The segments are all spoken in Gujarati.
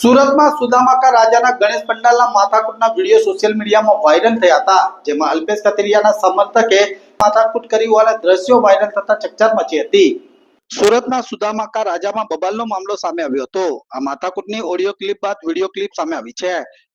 સુરતમાં સુદામાકા રાજાના ગણેશ પંડાલના માથાકૂટના વીડિયો સોશિયલ મીડિયામાં વાયરલ થયા હતા, જેમાં અલ્પેશ કથિરિયાના સમર્થકે માથાકૂટ કરી હોવાના દ્રશ્યો વાયરલ થતા ચકચાર મચી હતી. સુરતના સુદામાકા રાજામાં બબાલનો મામલો સામે આવ્યો હતો. આ માથાકૂટની ઓડિયો ક્લિપ બાદ વીડિયો ક્લિપ સામે આવી છે.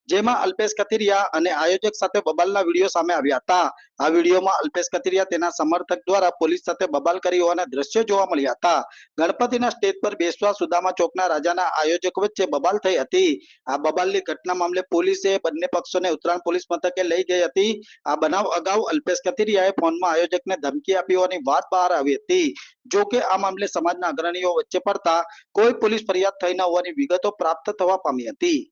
જેમાં અલ્પેશ કથિરિયા અને આયોજક સાથે બબાલના વીડિયો સામે આવ્યા હતા. આ વિડીયોમાં અલ્પેશ કથિરિયા તેના સમર્થક દ્વારા પોલીસ સાથે બબાલ કરી હોવાના દ્રશ્યો જોવા મળ્યા હતા. ગણપતિના સ્ટેજ પર બેસવા સુદામા ચોકના રાજાના આયોજક વચ્ચે બબાલ થઈ હતી. આ બબાલની ઘટના મામલે પોલીસે બંને પક્ષોને ઉત્તરાયણ પોલીસ મથકે લઈ ગઈ હતી. આ બનાવ અગાઉ અલ્પેશ કથિરિયાએ ફોનમાં આયોજકને ધમકી આપી હોવાની વાત બહાર આવી હતી. જો કે આ મામલે સમાજના અગ્રણીઓ વચ્ચે પડતા કોઈ પોલીસ ફરિયાદ થઈ ન હોવાની વિગતો પ્રાપ્ત થવા પામી હતી.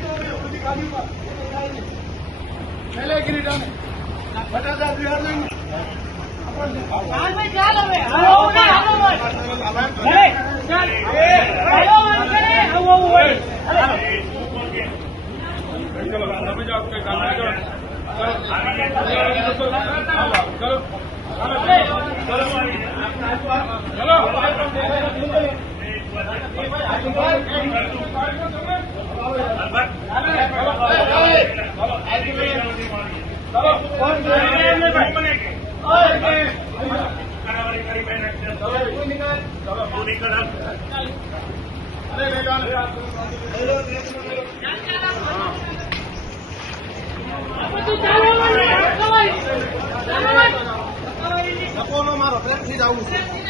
પહેલેગીરી ડાને બટાટા બિહાર લઈને ચલો ચલો અલ્પેશભાઈ ફ્રેન્ડથી ઓય ઓય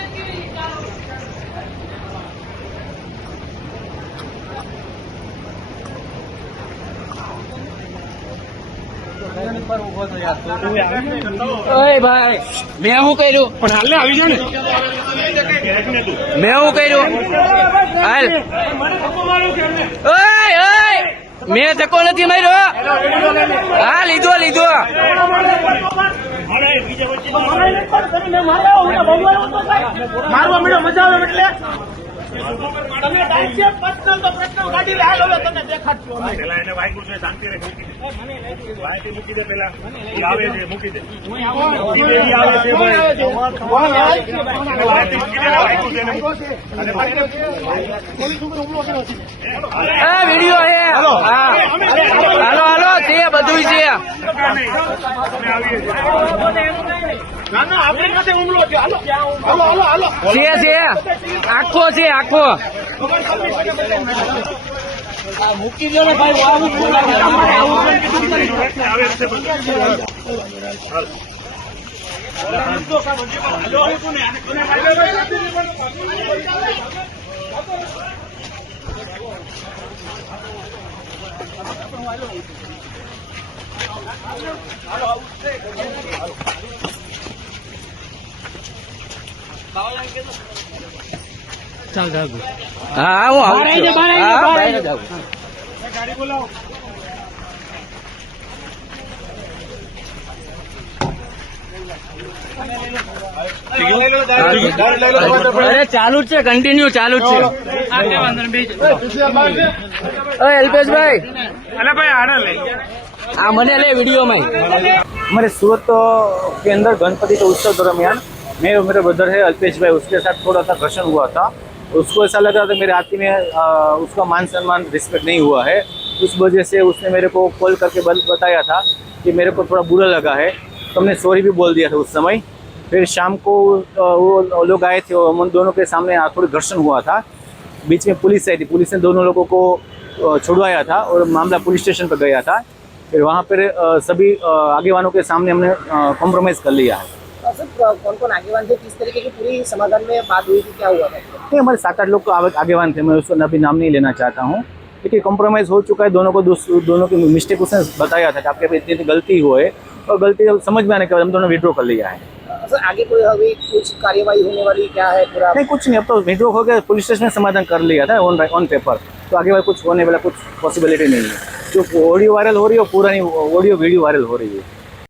ભાઈ મેં શું કર્યું? પણ હાલને આવી જા ને મેં શું કર્યું? હાલ. ઓય ઓય મેં ધક્કો નથી માર્યો. હા લીધો લીધો. મારવા મળ્યો મજા આવે એટલે. તમે ડાયરેક્ટ પર્સનલ તો પર્સનલ ગાડી લે હાલો તમે દેખાડજો પેલા એને વાગ્યું છે શાંતિ રે મૂકી દે મૂકી દે પેલા આવે છે મૂકી દે આવે છે ભાઈ એને વાયથી મૂકી દે ને વાગ્યું છે એને મૂકી દે. અને પાછી આ વીડિયો હે હા હાલો હાલો તે બધું છે અમે આવીએ છીએ ના ના આપણી સાથે હુમલો છે છે આખો છે આખો મૂકી દો ને ભાઈ આવે છે બધું હા હું આવું છું બહાર ગાડી બોલાવો અરે ચાલુ જ છે. કન્ટિન્યુ ચાલુ જ છે. ઓય અલ્પેશભાઈ અલે ભાઈ આને લઈ આ મને લે વિડીયો માં हमारे सूरत के अंदर गणपति के उत्सव दरमियान मैं और मेरे ब्रदर है अल्पेश भाई उसके साथ थोड़ा सा घर्षण हुआ था उसको ऐसा लग रहा था मेरे आदमी में अ, उसका मान सम्मान रिस्पेक्ट नहीं हुआ है उस वजह से उसने मेरे को कॉल करके बल- बताया था कि मेरे को थोड़ा बुरा लगा है तो हमने सॉरी भी बोल दिया था उस समय फिर शाम को अ, वो लोग आए थे और उन दोनों के सामने थोड़ी घर्षण हुआ था बीच में पुलिस आई थी पुलिस ने दोनों लोगों को अ, छुड़वाया था और मामला पुलिस स्टेशन पर गया था फिर वहाँ पर सभी आगे आगेवानों के सामने हमने कॉम्प्रोमाइज़ कर लिया है। कौन कौन आगेवान थे? किस तरीके की पूरी समाधान में बात हुई थी? क्या हुआ था? नहीं हमारे सात आठ लोग आगे- आगेवान थे मैं उसको अभी नाम नहीं लेना चाहता हूँ। लेकिन कॉम्प्रोमाइज़ हो चुका है दोनों को दोनों की मिस्टेक उसने बताया था कि आपके इतनी इतनी गलती हुई है और गलती समझ में आने के बाद हम दोनों विड्रॉ कर लिया है। आगे कोई अभी कुछ कार्यवाही होने वाली क्या है पूरा? नहीं कुछ नहीं अब तो विड्रॉ हो गया पुलिस स्टेशन में समाधान कर लिया था ऑन ऑन पेपर तो आगे वाला कुछ होने वाला कुछ पॉसिबिलिटी नहीं है। जो ऑडियो वायरल हो रही है पूरा नहीं ऑडियो वीडियो वायरल हो रही है।